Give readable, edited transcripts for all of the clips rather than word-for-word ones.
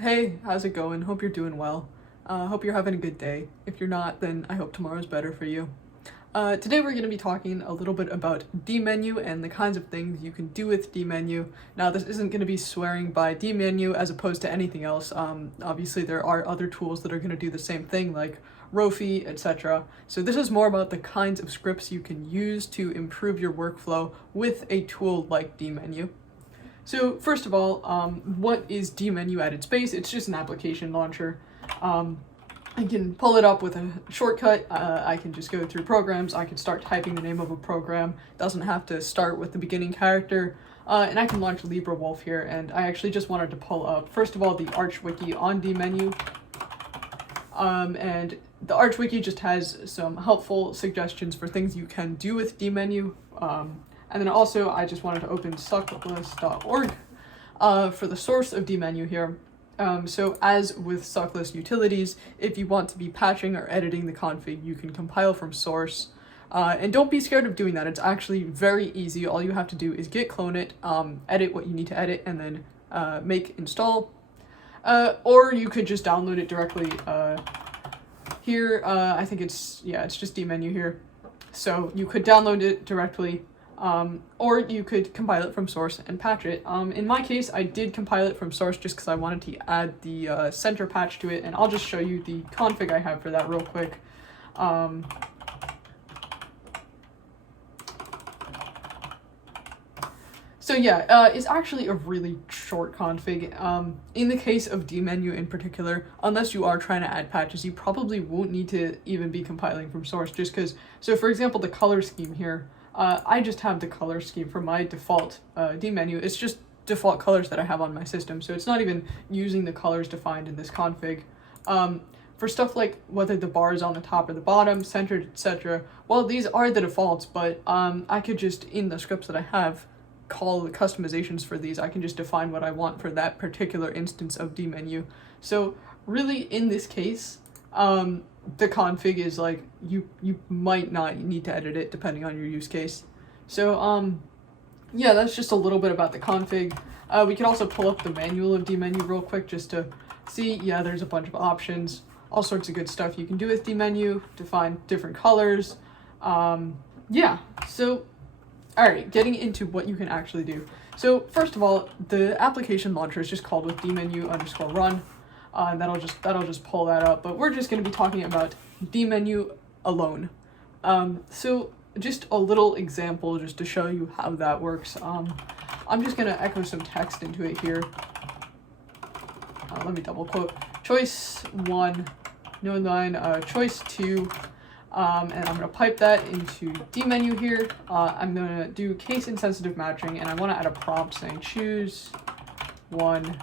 Hey, how's it going? Hope you're doing well. Hope you're having a good day. If you're not, then I hope tomorrow's better for you. Today we're going to be talking a little bit about dmenu and the kinds of things you can do with dmenu. Now this isn't going to be swearing by dmenu as opposed to anything else. Obviously there are other tools that are going to do the same thing like rofi, etc. So this is more about the kinds of scripts you can use to improve your workflow with a tool like dmenu. So first of all, what is dmenu at its base? It's just an application launcher. I can pull it up with a shortcut. I can just go through programs. I can start typing the name of a program. Doesn't have to start with the beginning character. And I can launch LibreWolf here. And I actually just wanted to pull up, first of all, the Arch Wiki on dmenu. And the Arch Wiki just has some helpful suggestions for things you can do with dmenu. And then also, I just wanted to open sucklist.org for the source of dmenu here. So as with sucklist utilities, if you want to be patching or editing the config, you can compile from source. And don't be scared of doing that. It's actually very easy. All you have to do is git clone it, edit what you need to edit, and then make install. Or you could just download it directly here. I think it's just dmenu here. So you could download it directly. Or you could compile it from source and patch it. In my case, I did compile it from source just because I wanted to add the center patch to it, and I'll just show you the config I have for that real quick. So yeah, it's actually a really short config. In the case of dmenu in particular, unless you are trying to add patches, you probably won't need to even be compiling from source just because, so for example, the color scheme here, I just have the color scheme for my default dmenu. It's just default colors that I have on my system, so it's not even using the colors defined in this config. For stuff like whether the bar is on the top or the bottom, centered, etc., well, these are the defaults, but I could just, in the scripts that I have, call the customizations for these. I can just define what I want for that particular instance of dmenu. So really, in this case, the config is like, you might not need to edit it depending on your use case. So yeah, that's just a little bit about the config. We could also pull up the manual of dmenu real quick just to see. Yeah, there's a bunch of options, all sorts of good stuff you can do with dmenu, define different colors. Yeah, so all right, getting into what you can actually do. So first of all, the application launcher is just called with dmenu_run. And that'll just pull that up, but we're just going to be talking about dmenu alone. So just a little example just to show you how that works. I'm just going to echo some text into it here. Let me double quote. Choice 1, no line, choice 2, and I'm going to pipe that into dmenu here. I'm going to do case insensitive matching, and I want to add a prompt saying choose 1.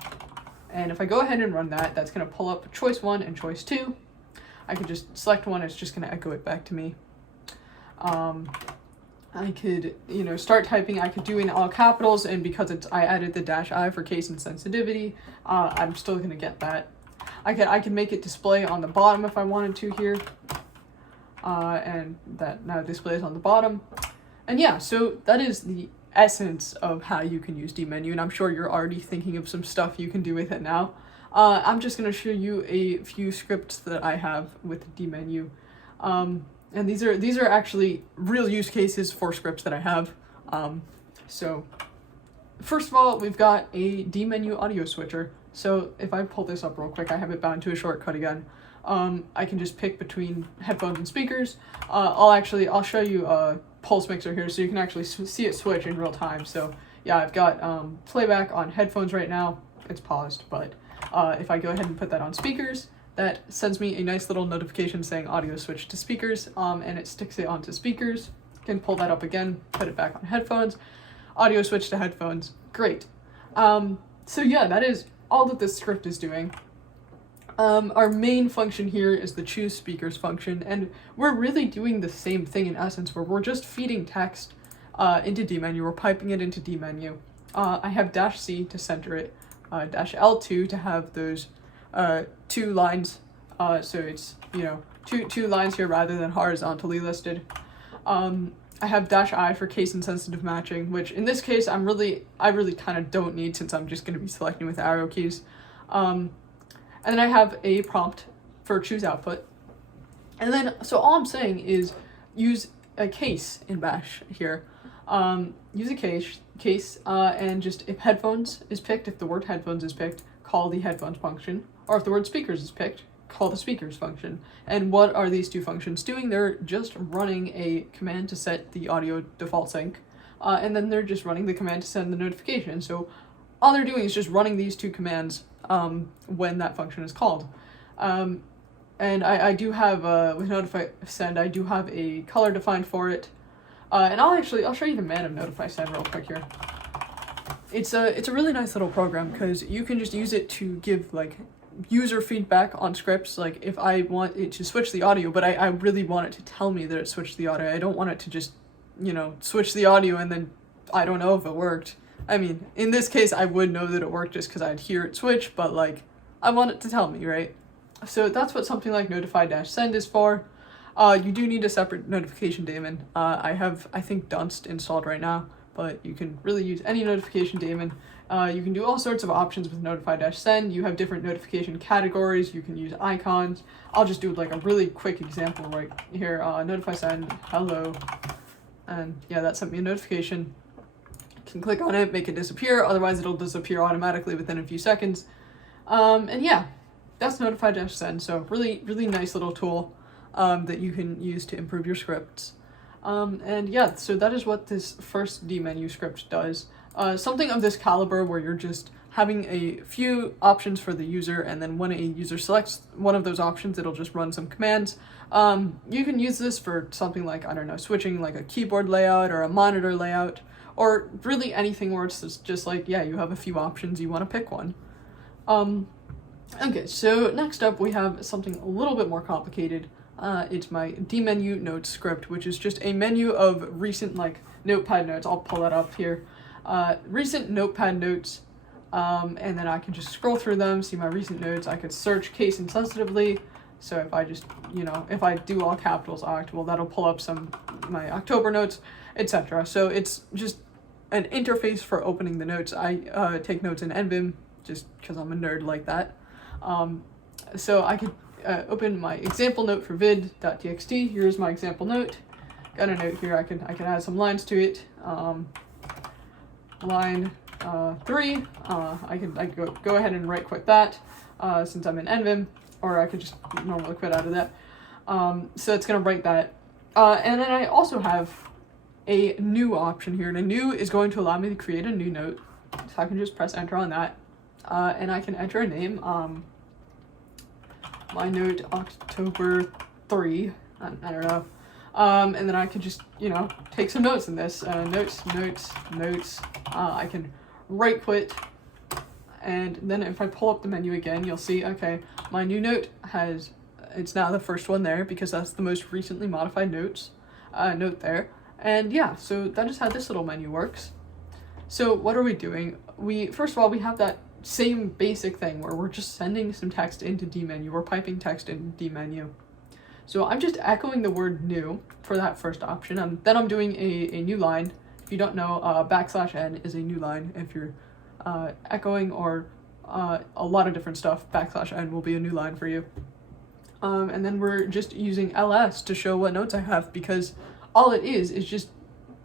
And if I go ahead and run that, that's going to pull up choice 1 and choice 2. I could just select one, it's just going to echo it back to me. I could, start typing. I could do in all capitals, and because I added the -i for case insensitivity, I'm still going to get that. I can make it display on the bottom if I wanted to here. And that now displays on the bottom. And yeah, so that is the essence of how you can use dmenu, and I'm sure you're already thinking of some stuff you can do with it now. I'm just going to show you a few scripts that I have with dmenu, and these are actually real use cases for scripts that I have. So first of all, we've got a dmenu audio switcher. So if I pull this up real quick, I have it bound to a shortcut again. I can just pick between headphones and speakers. I'll show you a pulse mixer here so you can actually see it switch in real time. So yeah, I've got playback on headphones right now. It's paused, but if I go ahead and put that on speakers, that sends me a nice little notification saying audio switch to speakers, and it sticks it onto speakers. Can pull that up again, put it back on headphones, audio switch to headphones. Great. So yeah, that is all that this script is doing. Our main function here is the choose speakers function, and we're really doing the same thing in essence, where we're just feeding text into dmenu, we're piping it into dmenu. I have -c to center it, -L2 to have those 2 lines, so it's, two lines here rather than horizontally listed. I have -i for case insensitive matching, which in this case I really kind of don't need since I'm just going to be selecting with arrow keys. And then I have a prompt for choose output. And then, so all I'm saying is use a case in bash here. Use a case, and just if headphones is picked, if the word headphones is picked, call the headphones function. Or if the word speakers is picked, call the speakers function. And what are these two functions doing? They're just running a command to set the audio default sync. And then they're just running the command to send the notification. So all they're doing is just running these two commands when that function is called. And I do have, with notify send, I do have a color defined for it. And I'll show you the man of notify send real quick here. It's a really nice little program because you can just use it to give like user feedback on scripts. Like if I want it to switch the audio, but I really want it to tell me that it switched the audio. I don't want it to just, you know, switch the audio and then I don't know if it worked. I mean, in this case, I would know that it worked just because I'd hear it switch, but like, I want it to tell me, right? So that's what something like notify-send is for. You do need a separate notification daemon. I have, I think, Dunst installed right now, but you can really use any notification daemon. You can do all sorts of options with notify-send. You have different notification categories. You can use icons. I'll just do like a really quick example right here. Notify-send, hello. And yeah, that sent me a notification. You can click on it, make it disappear. Otherwise, it'll disappear automatically within a few seconds. And yeah, that's notify-send. So really, really nice little tool that you can use to improve your scripts. And yeah, so that is what this first dmenu script does. Something of this caliber where you're just having a few options for the user, and then when a user selects one of those options, it'll just run some commands. You can use this for something like, I don't know, switching like a keyboard layout or a monitor layout, or really anything where it's just like, yeah, you have a few options, you want to pick one. Okay, so next up we have something a little bit more complicated. It's my dmenu notes script, which is just a menu of recent like notepad notes. I'll pull that up here. Recent notepad notes, and then I can just scroll through them, see my recent notes. I could search case insensitively. So if I just, you know, if I do all capitals oct, well, that'll pull up my October notes, etc. So it's just an interface for opening the notes. I take notes in NVim just because I'm a nerd like that. So I could open my example note for vid.txt. Here's my example note. Got a note here. I can add some lines to it. Line 3. I could go ahead and right quit that since I'm in NVim, or I could just normally quit out of that. So it's gonna write that. And then I also have a new option here, and a new is going to allow me to create a new note. So I can just press enter on that, and I can enter a name. My note October 3. I don't know. And then I can just, you know, take some notes in this. Notes. I can right quit. And then if I pull up the menu again, you'll see, okay, my new note it's now the first one there because that's the most recently modified note there. And yeah, so that is how this little menu works. So what are we doing? First of all, we have that same basic thing where we're just sending some text into dmenu. We're piping text into dmenu. So I'm just echoing the word new for that first option, and then I'm doing a new line. If you don't know, \n is a new line. If you're echoing or a lot of different stuff, \n will be a new line for you. And then we're just using ls to show what notes I have, because all it is just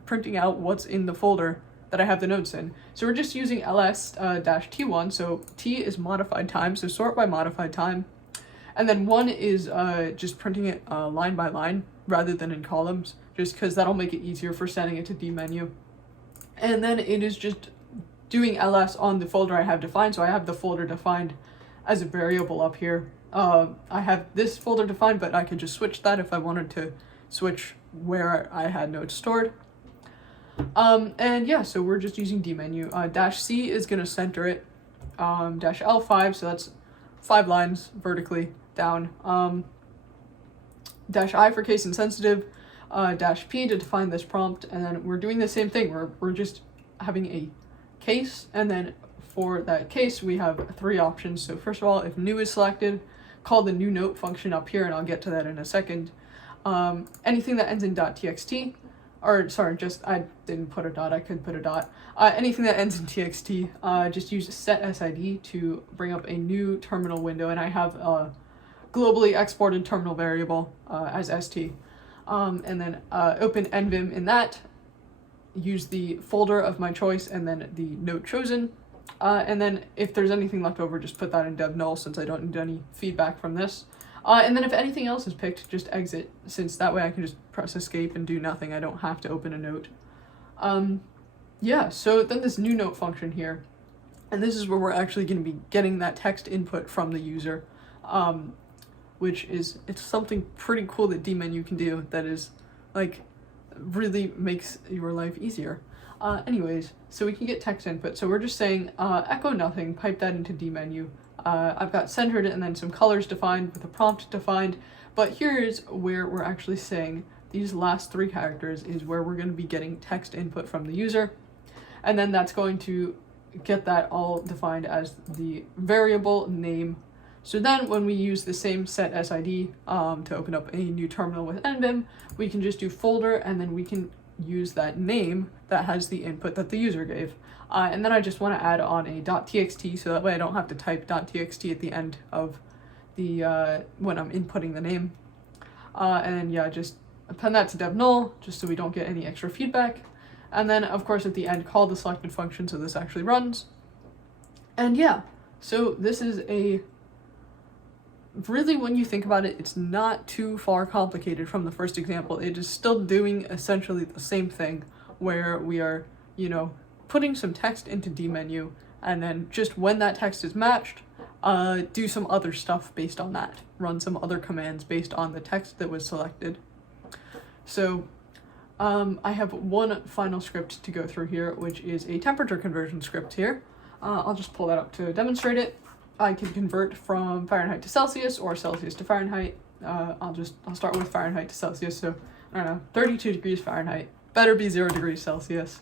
printing out what's in the folder that I have the notes in. So we're just using ls-t1, so t is modified time, so sort by modified time. And then 1 is just printing it line by line rather than in columns, just because that'll make it easier for sending it to dmenu. And then it is just doing ls on the folder I have defined, so I have the folder defined as a variable up here. I have this folder defined, but I could just switch that if I wanted to switch where I had notes stored. And yeah, so we're just using dmenu. -c is going to center it. -l5, so that's 5 lines vertically down. -i for case insensitive. -p to define this prompt, and then we're doing the same thing. We're just having a case, and then for that case we have 3 options. So first of all, if new is selected, call the new note function up here, and I'll get to that in a second. Anything that ends in .txt, or sorry, just, I didn't put a dot, I could put a dot. Anything that ends in txt, just use set SID to bring up a new terminal window, and I have a globally exported terminal variable as st. And then open nvim in that, use the folder of my choice and then the note chosen. And then if there's anything left over, just put that in dev null since I don't need any feedback from this. And then if anything else is picked, just exit, since that way I can just press escape and do nothing. I don't have to open a note. Yeah, so then this new note function here, and this is where we're actually going to be getting that text input from the user, which is, it's something pretty cool that dmenu can do that is, like, really makes your life easier. Anyways, so we can get text input. So we're just saying echo nothing, pipe that into dmenu. I've got centered and then some colors defined with a prompt defined, but here's where we're actually saying these last 3 characters is where we're going to be getting text input from the user, and then that's going to get that all defined as the variable name. So then when we use the same set SID to open up a new terminal with nvim, we can just do folder, and then we can use that name that has the input that the user gave. And then I just want to add on a .txt, so that way I don't have to type .txt at the end of the when I'm inputting the name. And then yeah, just append that to dev null, just so we don't get any extra feedback. And then of course at the end, call the selected function so this actually runs. And yeah, so this is a, really when you think about it, it's not too far complicated from the first example. It is still doing essentially the same thing, where we are, you know, putting some text into dmenu, and then just when that text is matched, do some other stuff based on that. Run some other commands based on the text that was selected. So I have one final script to go through here, which is a temperature conversion script here. I'll just pull that up to demonstrate it. I can convert from Fahrenheit to Celsius or Celsius to Fahrenheit. I'll start with Fahrenheit to Celsius. So I don't know, 32 degrees Fahrenheit, better be 0 degrees Celsius.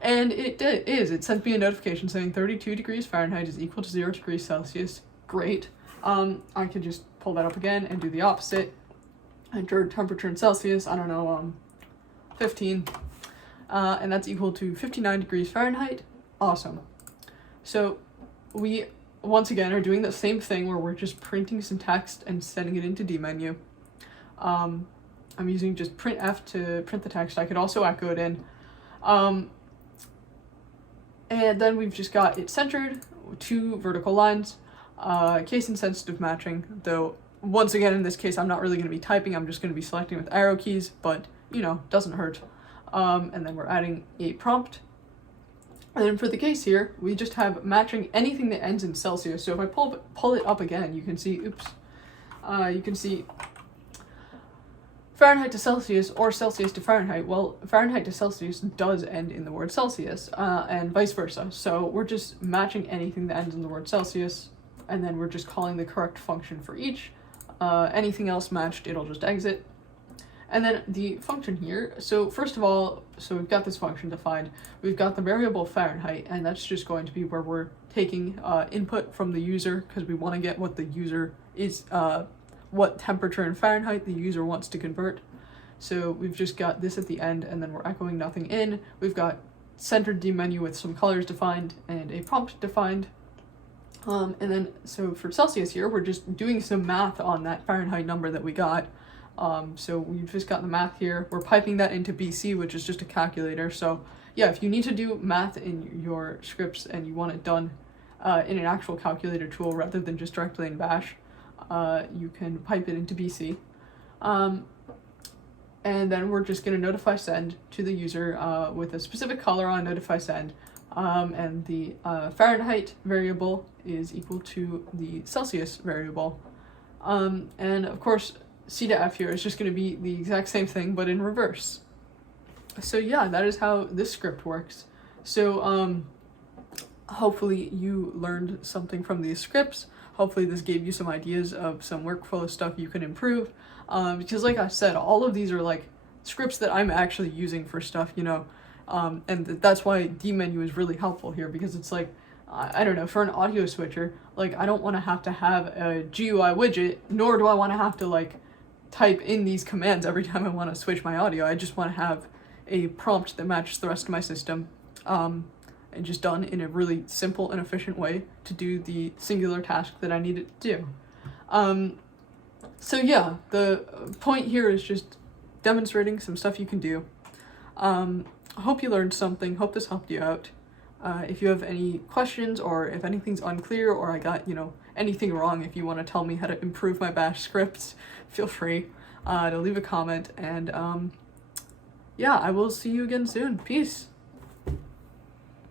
And it it sent me a notification saying 32 degrees Fahrenheit is equal to 0 degrees Celsius. Great. I could just pull that up again and do the opposite. Enter temperature in Celsius, I don't know, 15. And that's equal to 59 degrees Fahrenheit. Awesome. So we, once again, are doing the same thing where we're just printing some text and sending it into dmenu. I'm using just printf to print the text. I could also echo it in. And then we've just got it centered, 2 vertical lines, case insensitive matching, though once again in this case I'm not really going to be typing, I'm just going to be selecting with arrow keys, but you know, doesn't hurt. And then we're adding a prompt. And then for the case here, we just have matching anything that ends in Celsius. So if I pull it up again, you can see, you can see Fahrenheit to Celsius or Celsius to Fahrenheit. Well, Fahrenheit to Celsius does end in the word Celsius, and vice versa. So we're just matching anything that ends in the word Celsius, and then we're just calling the correct function for each. Anything else matched, it'll just exit. And then the function here, so first of all, so we've got this function defined. We've got the variable Fahrenheit, and that's just going to be where we're taking input from the user, because we want to get what the user is, what temperature in Fahrenheit the user wants to convert. So we've just got this at the end, and then we're echoing nothing in. We've got centered dmenu with some colors defined and a prompt defined. And then, so for Celsius here, we're just doing some math on that Fahrenheit number that we got. So we've just got the math here. We're piping that into BC, which is just a calculator. So yeah, if you need to do math in your scripts and you want it done in an actual calculator tool rather than just directly in Bash, you can pipe it into BC. And then we're just going to notify send to the user with a specific color on notify send. And the Fahrenheit variable is equal to the Celsius variable. And of course, C to F here is just going to be the exact same thing, but in reverse. So yeah, that is how this script works. So hopefully you learned something from these scripts. Hopefully this gave you some ideas of some workflow stuff you can improve. Because like I said, all of these are like scripts that I'm actually using for stuff, you know. And that's why dmenu is really helpful here, because it's like, I don't know, for an audio switcher, like I don't want to have a GUI widget, nor do I want to have to like type in these commands every time I want to switch my audio. I just want to have a prompt that matches the rest of my system, and just done in a really simple and efficient way to do the singular task that I need it to do. So yeah, the point here is just demonstrating some stuff you can do. I hope you learned something, hope this helped you out. If you have any questions, or if anything's unclear, or I got, anything wrong, if you want to tell me how to improve my bash scripts, feel free to leave a comment, and yeah, I will see you again soon. Peace!